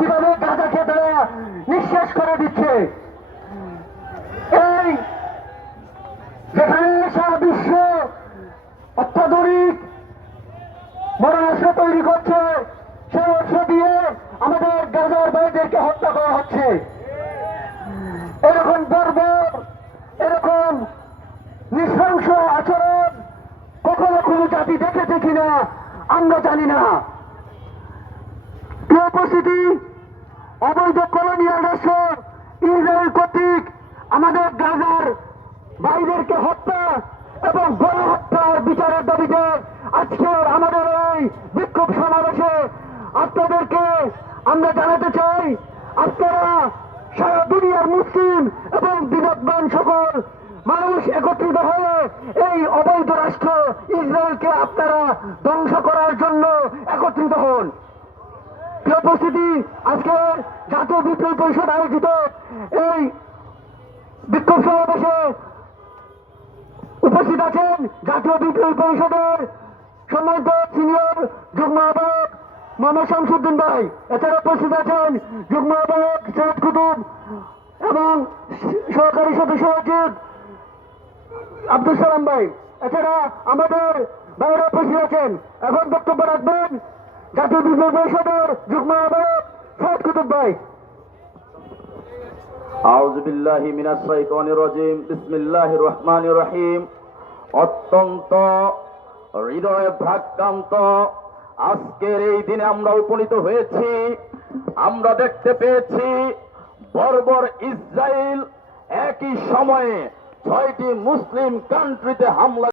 কিভাবে গাজাকে তারা নিঃশেষ করে দিচ্ছে। এই যেখানে সারা বিশ্ব অত্যাধুনিক মরণাস্ত্র তৈরি করছে, সেই অস্ত্র দিয়ে আমাদের গাজার ভাইদেরকে হত্যা করা হচ্ছে। এরকম বর্বর, এরকম নৃশংস আচরণ কখনো কোনো জাতি দেখেছে কিনা আমরা জানি না। প্রিয় উপস্থিতি, অবৈধ কলোনিয়াল রাষ্ট্র ইসরায়েল কর্তৃক আমাদের গাজার ভাইদেরকে হত্যা এবং গণহত্যার বিচারের দাবিতে আজকের আমাদের এই বিক্ষোভ সমাবেশে আপনাদেরকে আমরা জানাতে চাই, আপনারা সারা দুনিয়ার মুসলিম এবং বিবেকবান সকল মানুষ একত্রিত হয়ে এই অবৈধ রাষ্ট্র ইসরায়েলকে আপনারা ধ্বংস করার জন্য একত্রিত হন। প্রিয় উপস্থিতি, আজকে জাতীয় বিপ্লবী পরিষদ আয়োজিত এই বিক্ষোভ সমাবেশে উপস্থিত আছেন জাতীয় বিপ্লবী পরিষদের সম্মানিত সিনিয়র যুগ্ম আহ্বায়ক মোহাম্মদ শামসুদ্দিন ভাই, এছাড়া উপস্থিত আছেন যুগ্ম আহ্বায়ক সৈয়দ কুতুব এবং সহকারী সদস্য সচিব আব্দুল সালাম ভাই, এছাড়া আমাদের বাইরে উপস্থিত আছেন। এখন বক্তব্য রাখবেন জাতীয় বিপ্লবী পরিষদের যুগ্ম আহ্বায়ক সৈয়দ কুতুব ভাই। আউযু বিল্লাহি মিনাশ শাইতানির রাজিম, বিসমিল্লাহির রহমানির রহিম। অত্যন্ত হৃদয় ভারাক্রান্ত আজকের এই দিনে আমরা উপনীত হয়েছি। আমরা দেখতে পেয়েছি বর্বর ইসরায়েল একই সময়ে 6টি মুসলিম কান্ট্রিতে হামলা